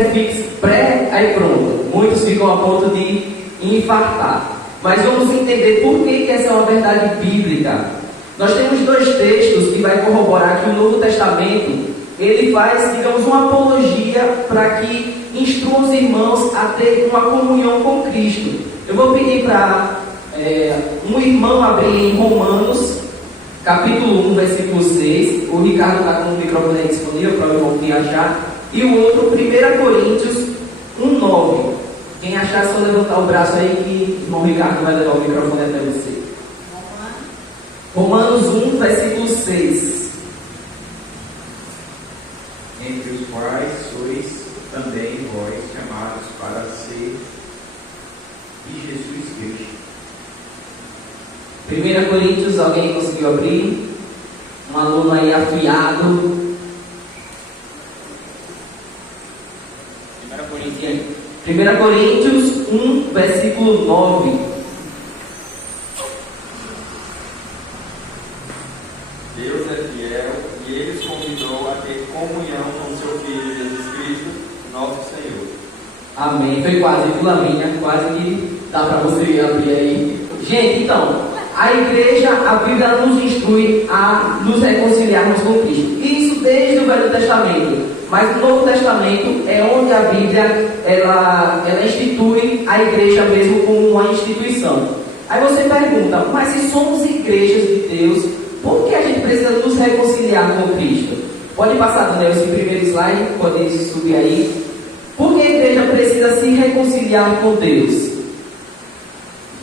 Prefixo pré, aí pronto. Muitos ficam a ponto de infartar. Mas vamos entender por que essa é uma verdade bíblica. Nós temos dois textos que vai corroborar que o Novo Testamento, ele faz, digamos, uma apologia para que instrua os irmãos a ter uma comunhão com Cristo. Eu vou pedir para um irmão abrir em Romanos, capítulo 1, versículo 6. O Ricardo está com o microfone disponível para o irmão que achar. E o outro, 1 Coríntios 1:9. Quem achar, só levantar o braço aí que o irmão Ricardo vai levar o microfone até você. Romanos 1, versículo 6. Entre os quais sois também vós chamados para ser de Jesus Cristo. 1 Coríntios, alguém conseguiu abrir? Um aluno aí afiado. 1 Coríntios 1, versículo 9. Deus é fiel e Ele os convidou a ter comunhão com seu Filho Jesus Cristo, nosso Senhor. Amém. Foi quase, pela minha, quase que dá para você abrir aí. Gente, então, a igreja, a Bíblia nos instrui a nos reconciliarmos com Cristo. Isso desde o Velho Testamento. Mas no Novo Testamento é onde a Bíblia ela institui a igreja mesmo como uma instituição. Aí você pergunta, mas se somos igrejas de Deus, por que a gente precisa nos reconciliar com Cristo? Pode passar, Daniel, esse primeiro slide, pode subir aí. Por que a igreja precisa se reconciliar com Deus?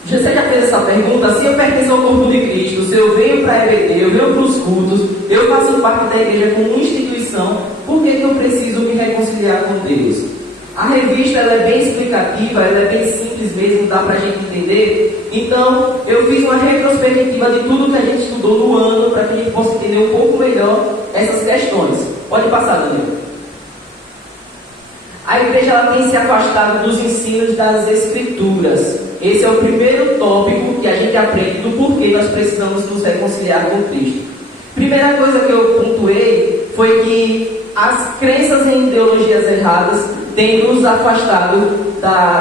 Você já fez essa pergunta? Se eu pertenço ao corpo de Cristo, se eu venho para a EBD, eu venho para os cultos, eu faço parte da igreja como instituição, por que eu preciso me reconciliar com Deus? A revista ela é bem explicativa, ela é bem simples mesmo, dá para a gente entender. Então, eu fiz uma retrospectiva de tudo que a gente estudou no ano, para que a gente possa entender um pouco melhor essas questões. Pode passar, Daniel. A igreja ela tem se afastado dos ensinos das Escrituras. Esse é o primeiro tópico que a gente aprende do porquê nós precisamos nos reconciliar com Cristo. Primeira coisa que eu pontuei foi que as crenças em ideologias erradas têm nos afastado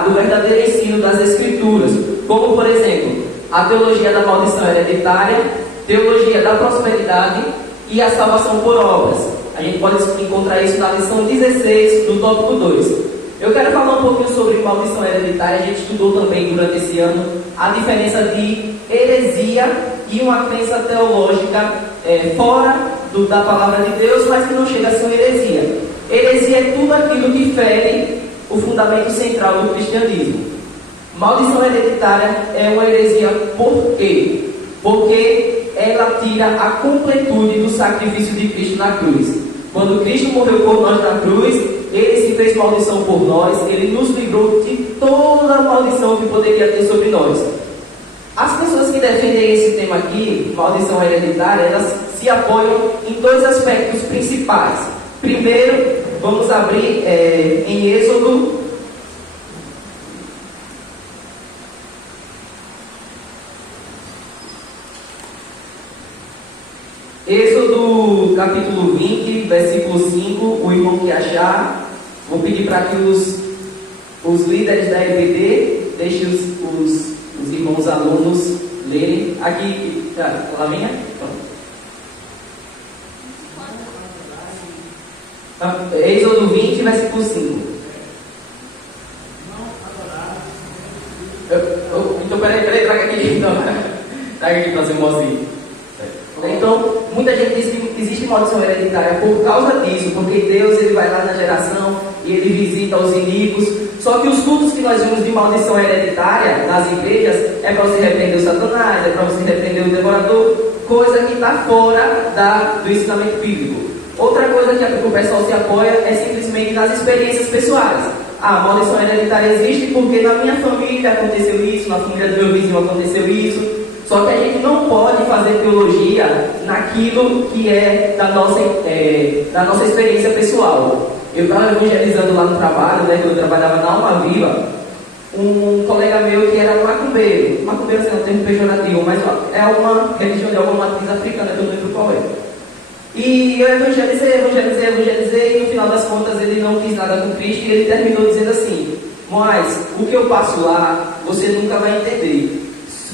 do verdadeiro ensino das Escrituras. Como, por exemplo, a teologia da maldição hereditária, teologia da prosperidade e a salvação por obras. A gente pode encontrar isso na lição 16 do tópico 2. Eu quero falar um pouquinho sobre maldição hereditária. A gente estudou também durante esse ano a diferença de heresia e uma crença teológica fora da palavra de Deus, mas que não chega a ser uma heresia. Heresia é tudo aquilo que fere o fundamento central do cristianismo. Maldição hereditária é uma heresia por quê? Porque ela tira a completude do sacrifício de Cristo na cruz. Quando Cristo morreu por nós na cruz, Ele se fez maldição por nós, Ele nos livrou de toda a maldição que poderia ter sobre nós. As pessoas que defendem esse tema aqui, maldição hereditária, elas se apoiam em dois aspectos principais. Primeiro, vamos abrir em Êxodo. Êxodo capítulo 20, versículo 5, o irmão que achar, vou pedir para que os líderes da EBD deixem os irmãos alunos lerem. Aqui, lá venha. Êxodo 20, versículo 5. Então, peraí, traga aqui. Então, traga aqui para os irmãozinhos. Então, muita gente diz que existe maldição hereditária por causa disso, porque Deus ele vai lá na geração e ele visita os inimigos. Só que os cultos que nós vimos de maldição hereditária nas igrejas é para você repreender o Satanás, é para você repreender o devorador, coisa que está fora do ensinamento bíblico. Outra coisa que o pessoal se apoia é simplesmente nas experiências pessoais. A maldição hereditária existe porque na minha família aconteceu isso, na família do meu vizinho aconteceu isso. Só que a gente não pode fazer teologia naquilo que é da nossa experiência pessoal. Eu estava evangelizando lá no trabalho, quando eu trabalhava na Alma Viva, um colega meu que era macumbeiro. Macumbeiro assim, é um termo pejorativo, mas é uma religião de alguma matriz africana, que eu não lembro qual é. E eu evangelizei, e no final das contas ele não quis nada com Cristo, e ele terminou dizendo assim: mas o que eu passo lá, você nunca vai entender.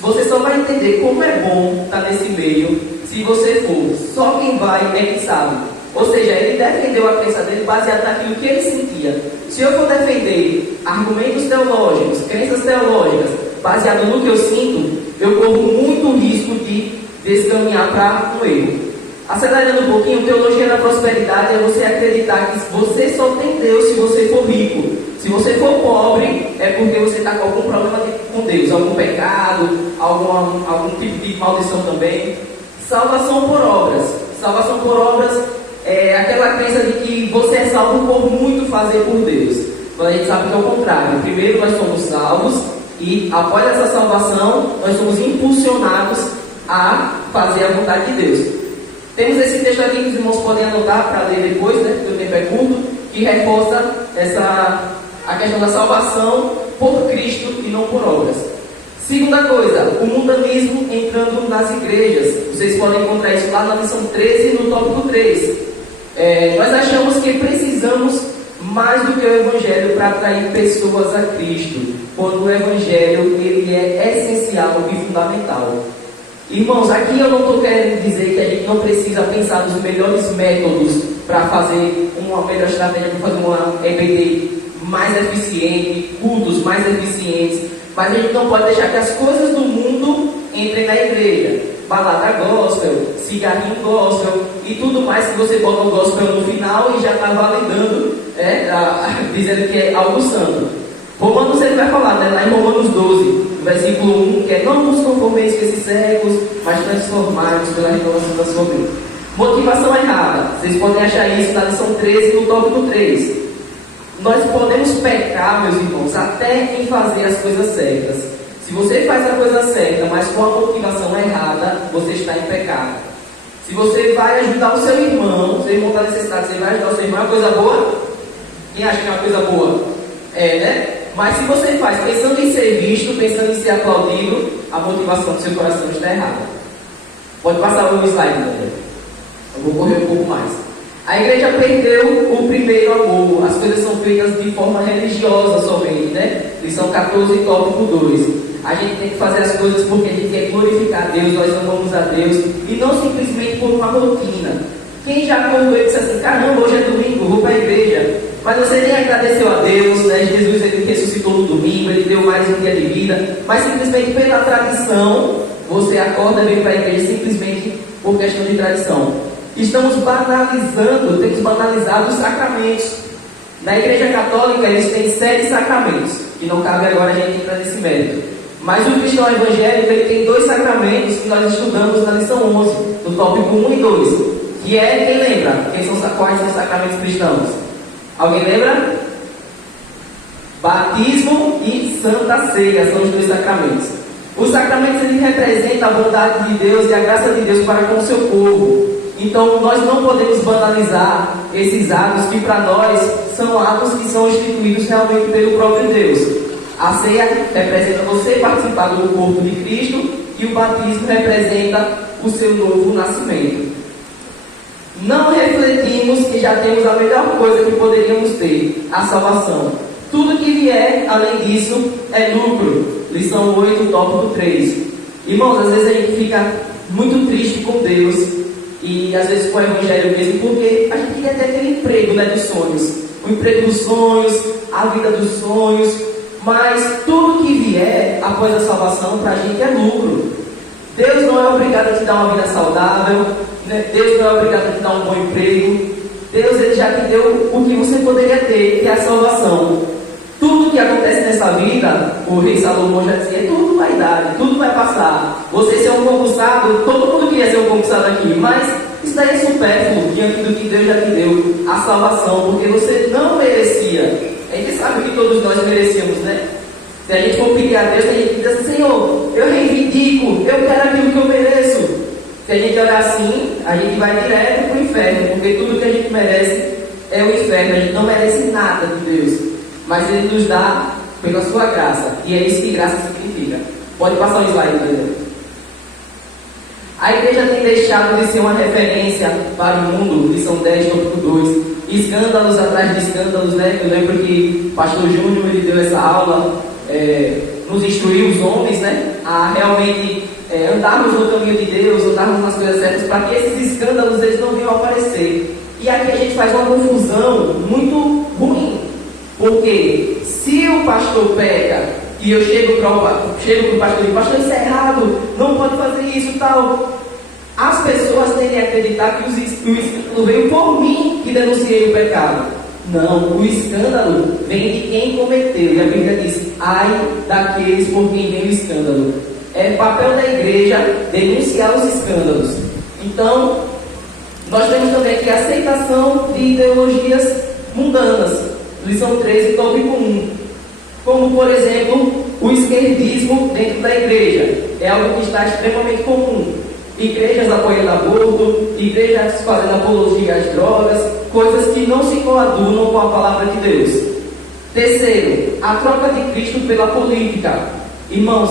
Você só vai entender como é bom estar nesse meio se você for. Só quem vai é que sabe. Ou seja, ele defendeu a crença dele baseado naquilo que ele sentia. Se eu for defender argumentos teológicos, crenças teológicas, baseado no que eu sinto, eu corro muito risco de descaminhar para um erro. Acelerando um pouquinho, teologia da prosperidade é você acreditar que você só tem Deus se você for rico. Se você for pobre, é porque você está com algum problema com Deus, algum pecado, algum tipo de maldição também. Salvação por obras. Salvação por obras é aquela crença de que você é salvo por muito fazer por Deus. Quando a gente sabe que é o contrário. Primeiro nós somos salvos e após essa salvação nós somos impulsionados a fazer a vontade de Deus. Temos esse texto aqui que os irmãos podem anotar para ler depois, né, porque o tempo é curto, que reforça a questão da salvação por Cristo e não por obras. Segunda coisa, o mundanismo entrando nas igrejas. Vocês podem encontrar isso lá na lição 13, no tópico 3. Nós achamos que precisamos mais do que o Evangelho para atrair pessoas a Cristo, quando o Evangelho ele é essencial e fundamental. Irmãos, aqui eu não estou querendo dizer que a gente não precisa pensar nos melhores métodos para fazer uma melhor estratégia, para fazer uma EBD mais eficiente, cultos mais eficientes, mas a gente não pode deixar que as coisas do mundo entrem na igreja. Balada gospel, cigarrinho gospel e tudo mais que você bota o gospel no final e já está validando, dizendo que é algo santo. Romanos ele vai falar, né, lá em Romanos 12, versículo 1, que é: não nos conformeis com esses séculos, mas transformai-nos pela renovação da sua mente. Motivação errada. Vocês podem achar isso na lição 13, no tópico 3. Nós podemos pecar, meus irmãos, até em fazer as coisas certas. Se você faz a coisa certa, mas com a motivação errada, você está em pecado. Se você vai ajudar o seu irmão está necessitado, você vai ajudar o seu irmão, é uma coisa boa? Quem acha que é uma coisa boa? Né? Mas se você faz pensando em ser visto, pensando em ser aplaudido, a motivação do seu coração está errada. Pode passar o slide, né? Eu vou correr um pouco mais. A igreja perdeu o primeiro amor. As coisas são feitas de forma religiosa somente, né? Lição 14, tópico 2. A gente tem que fazer as coisas porque a gente quer glorificar a Deus, nós amamos a Deus, e não simplesmente por uma rotina. Quem já acordou e disse assim: caramba, hoje é domingo, vou para a igreja. Mas você nem agradeceu a Deus, né? Jesus ele ressuscitou no domingo, ele deu mais um dia de vida, mas simplesmente pela tradição, você acorda e vem para a igreja simplesmente por questão de tradição. Estamos banalizando, temos banalizado os sacramentos. Na igreja católica eles têm 7 sacramentos, que não cabe agora a gente entrar nesse mérito. Mas o cristão evangélico ele tem 2 sacramentos que nós estudamos na lição 11, no tópico 1 e 2, que é, quem lembra? Quais são os sacramentos cristãos? Alguém lembra? Batismo e Santa Ceia são os 2 sacramentos. Os sacramentos eles representam a bondade de Deus e a graça de Deus para com o seu povo. Então nós não podemos banalizar esses atos que para nós são atos que são instituídos realmente pelo próprio Deus. A ceia representa você participar do corpo de Cristo e o batismo representa o seu novo nascimento. Não refletimos que já temos a melhor coisa que poderíamos ter, a salvação. Tudo que vier além disso é lucro. Lição 8, tópico 3. Irmãos, às vezes a gente fica muito triste com Deus e às vezes com o Evangelho mesmo, porque a gente queria ter aquele emprego, né, dos sonhos. O emprego dos sonhos, a vida dos sonhos, mas tudo que vier após a salvação para a gente é lucro. Deus não é obrigado a te dar uma vida saudável, né? Deus não é obrigado a te dar um bom emprego. Deus ele já te deu o que você poderia ter, que é a salvação. Tudo que acontece nessa vida, o rei Salomão já dizia, é tudo vaidade, tudo vai passar. Você ser um concursado, todo mundo queria ser um concursado aqui, mas isso daí é supérfluo diante do que Deus já te deu, a salvação, porque você não merecia. A gente sabe que todos nós merecíamos, né? Se a gente for pedir a Deus, a gente diz assim: Senhor, eu reivindico, eu quero aquilo que eu mereço. Se a gente olhar assim, a gente vai direto para o inferno, porque tudo que a gente merece é o inferno. A gente não merece nada de Deus, mas Ele nos dá pela sua graça, e é isso que graça significa. Pode passar o slide, Pedro. A igreja tem deixado de ser uma referência para o mundo, lição 10, tópico 2. Escândalos atrás de escândalos, né? Eu lembro que o pastor Júnior, ele deu essa aula, nos instruiu os homens, né? A realmente andarmos no caminho de Deus, andarmos nas coisas certas, para que esses escândalos eles não venham a aparecer. E aqui a gente faz uma confusão muito ruim. Porque se o pastor peca e eu chego para o pastor e digo, pastor, isso é errado, não pode fazer isso e tal. As pessoas tendem a acreditar que o escândalo veio por mim que denunciei o pecado. Não, o escândalo vem de quem cometeu. E a Bíblia diz, ai daqueles por quem vem o escândalo. É papel da igreja denunciar os escândalos. Então, nós temos também aqui a aceitação de ideologias mundanas. Lição 13, tópico 1. Como, por exemplo, o esquerdismo dentro da igreja. É algo que está extremamente comum. Igrejas apoiando aborto, igrejas fazendo apologia às drogas, coisas que não se coadunam com a palavra de Deus. Terceiro, a troca de Cristo pela política. Irmãos,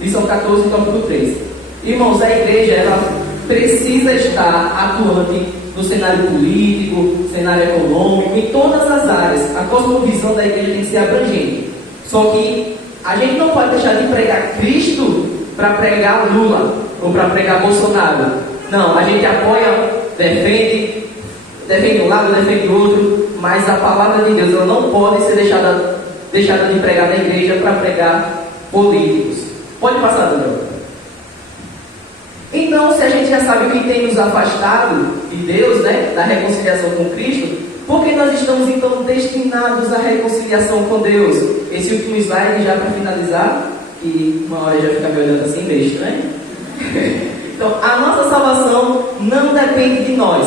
lição 14, tópico 3. Irmãos, a igreja, ela precisa estar atuante no cenário político, cenário econômico, em todas as áreas. A cosmovisão da igreja tem que ser abrangente. Só que a gente não pode deixar de pregar Cristo para pregar Lula ou para pregar Bolsonaro. Não, a gente apoia, defende um lado, defende o outro, mas a palavra de Deus ela não pode ser deixada de pregar na igreja para pregar políticos. Pode passar, Daniel. Então, se a gente já sabe o que tem nos afastado de Deus, né, da reconciliação com Cristo, por que nós estamos então destinados à reconciliação com Deus? Esse último slide, já para finalizar, que uma hora já fica me olhando assim, besta, né? Então, a nossa salvação não depende de nós.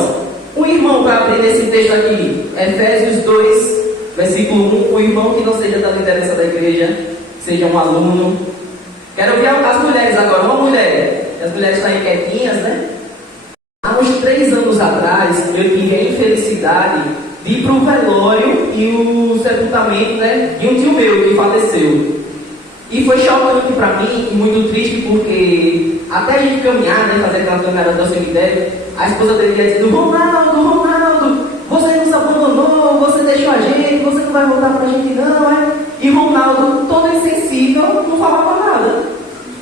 O irmão vai abrir nesse texto aqui, Efésios 2, versículo 1, o irmão que não seja da liderança da igreja, seja um aluno. Quero ouvir as mulheres agora, uma mulher. As mulheres estão aí quietinhas, né? Há uns 3 anos atrás, eu tive a infelicidade de ir para o velório e o sepultamento, né, de um tio meu que faleceu. E foi chocante para mim e muito triste porque até a gente caminhar, né, fazer aquela caminhada até o cemitério, a esposa dele ia dizendo, Ronaldo, você nos abandonou, você deixou a gente, você não vai voltar para a gente não, é? E Ronaldo, todo insensível, não falava nada.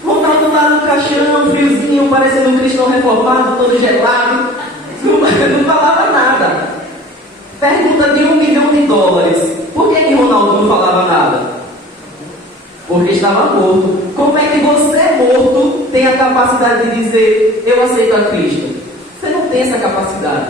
Ronaldo lá no caixão, friozinho, parecendo um cristão reformado, todo gelado, não falava nada. Pergunta de $1 milhão. Por que Ronaldo não falava nada? Porque estava morto. Como é que você morto tem a capacidade de dizer, eu aceito a Cristo? Você não tem essa capacidade.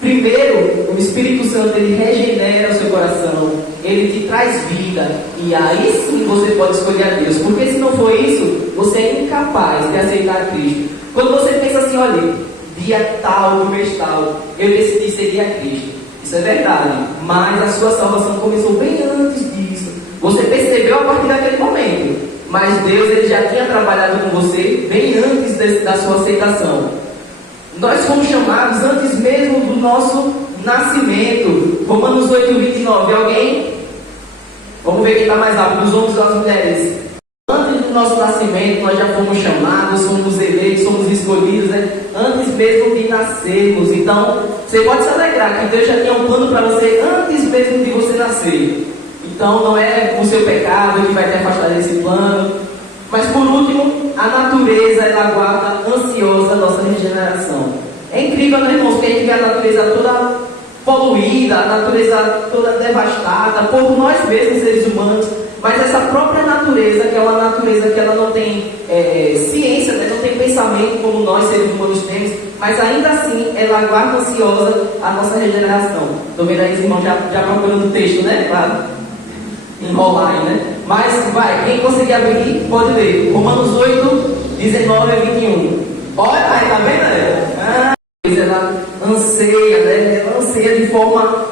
Primeiro, o Espírito Santo, ele regenera o seu coração, ele te traz vida, e aí sim você pode escolher a Deus, porque se não for isso, você é incapaz de aceitar Cristo. Quando você pensa assim, olha, dia tal, do mês tal, eu decidi seguir a Cristo. Isso é verdade, mas a sua salvação começou bem antes disso. Você percebeu a partir daquele momento, mas Deus ele já tinha trabalhado com você bem antes da sua aceitação. Nós fomos chamados antes mesmo do nosso nascimento. Romanos 8, 29. Alguém? Vamos ver quem está mais rápido, os homens ou as mulheres. Antes do nosso nascimento, nós já fomos chamados, fomos eleitos, somos escolhidos, né? Antes mesmo de nascermos. Então, você pode se alegrar que Deus já tinha um plano para você antes mesmo de você nascer. Então, não é o seu pecado que vai te afastar desse plano. Mas, por último, a natureza, ela aguarda ansiosa a nossa regeneração. É incrível, né, irmãos, que a gente vê a natureza toda poluída, a natureza toda devastada por nós mesmos, seres humanos. Mas essa própria natureza, que é uma natureza que ela não tem ciência, né, não tem pensamento como nós, seres humanos, temos, mas ainda assim, ela aguarda ansiosa a nossa regeneração. Estou vendo aí os irmãos já procurando o texto, né? Claro. Enrolar aí, né? Mas vai, quem conseguir abrir, pode ler. Romanos 8, 19 a 21. Olha, aí, tá vendo, né? Ela anseia, né? Ela anseia de forma,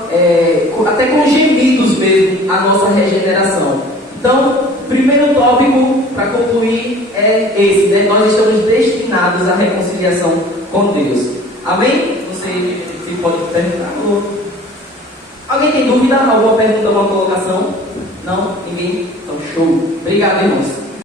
até com gemidos mesmo, a nossa regeneração. Então, primeiro tópico, para concluir, é esse, né? Nós estamos destinados à reconciliação com Deus. Amém? Não sei se pode perguntar. Alguém tem dúvida? Alguma pergunta, alguma colocação? Não? Ninguém? Então, show. Obrigado, irmãos.